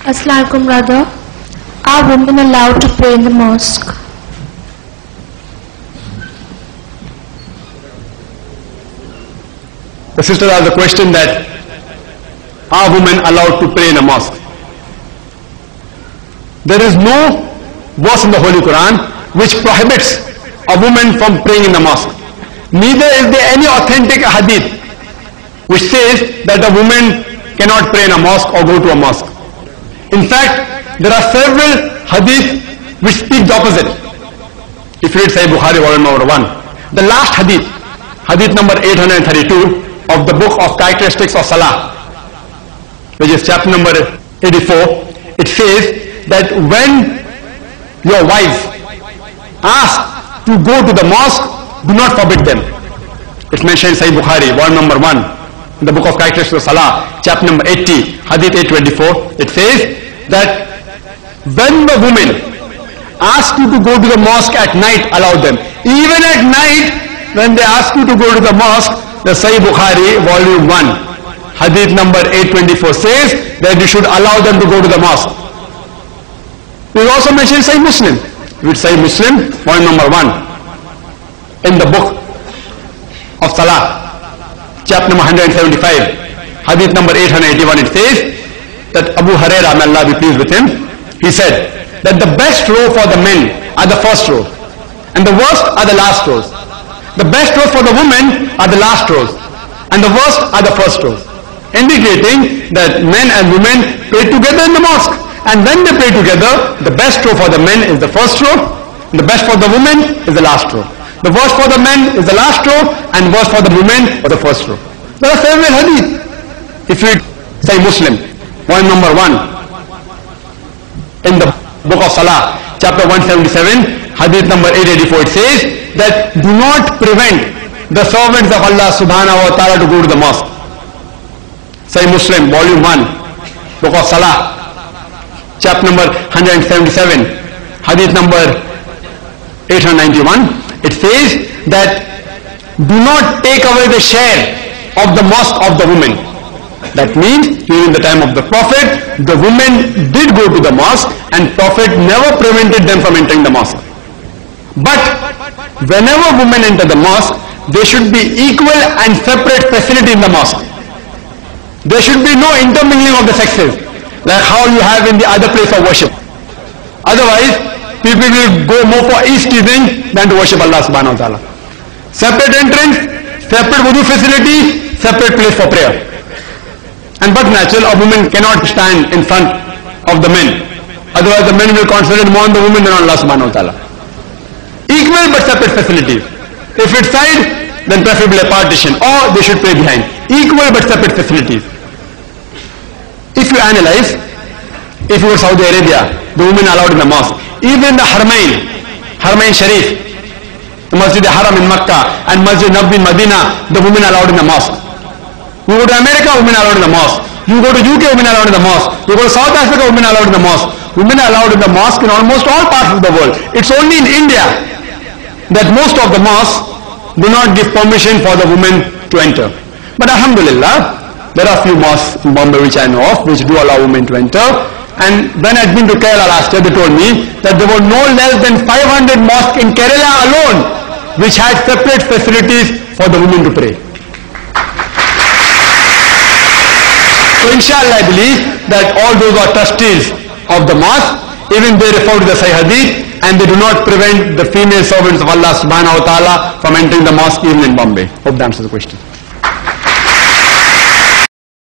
Assalamualaikum, brother. Are women allowed to pray in the mosque? The sister asked the question that, are women allowed to pray in a mosque? There is no verse in the Holy Quran which prohibits a woman from praying in the mosque. Neither is there any authentic hadith which says that a woman cannot pray in a mosque or go to a mosque. In fact, there are several hadith which speak the opposite. If you read Sahih Bukhari, volume number 1, the last hadith, hadith number 832 of the book of characteristics of Salah, which is chapter number 84, it says that when your wives ask to go to the mosque, do not forbid them. It's mentioned in Sahih Bukhari, volume number 1, in the book of characteristics of Salah, chapter number 80, hadith 824. It says that when the women ask you to go to the mosque at night, allow them. Even at night, when they ask you to go to the mosque, the Sahih Bukhari, volume 1, hadith number 824 says that you should allow them to go to the mosque. We also mentioned Sahih Muslim. With Sahih Muslim, volume number 1, in the book of Salah, chapter number 175, hadith number 881, it says that Abu Hurairah, may Allah be pleased with him, he said that the best row for the men are the first row, and the worst are the last rows. The best rows for the women are the last rows, and the worst are the first rows, indicating that men and women pray together in the mosque. And when they pray together, the best row for the men is the first row, the best for the women is the last row. The worst for the men is the last row, and worst for the women is the first row. There are several hadith. If you say Muslim, volume number 1, in the book of Salah, chapter 177, hadith number 884, it says that do not prevent the servants of Allah subhanahu wa ta'ala to go to the mosque. Say Muslim, volume 1, book of Salah, chapter number 177, hadith number 891, it says that do not take away the share of the mosque of the women. That means during the time of the Prophet, the women did go to the mosque and Prophet never prevented them from entering the mosque. But whenever women enter the mosque, there should be equal and separate facility in the mosque. There should be no intermingling of the sexes, like how you have in the other place of worship. Otherwise, people will go more for East-giving than to worship Allah subhanahu wa ta'ala. Separate entrance, separate wudu facility, separate place for prayer. And but natural, a woman cannot stand in front of the men. Otherwise the men will concentrate more on the women than on Allah subhanahu wa ta'ala. Equal but separate facilities. If it's side, then preferably a partition, or they should pray behind. Equal but separate facilities. If you analyze, if you were Saudi Arabia, the women allowed in the mosque. Even the Haramain Sharif, the Masjid Haram in Makkah and Masjid Nabawi in Medina, the women allowed in the mosque. You go to America, women allowed in the mosque. You go to UK, women allowed in the mosque. You go to South Africa, women allowed in the mosque. Women are allowed in the mosque in almost all parts of the world. It's only in India that most of the mosques do not give permission for the women to enter. But Alhamdulillah, there are few mosques in Bombay which I know of which do allow women to enter. And when I had been to Kerala last year, they told me that there were no less than 500 mosques in Kerala alone which had separate facilities for the women to pray. So inshallah I believe that all those who are trustees of the mosque, even they refer to the Sahih Hadith and they do not prevent the female servants of Allah subhanahu wa ta'ala from entering the mosque even in Bombay. Hope that answers the question.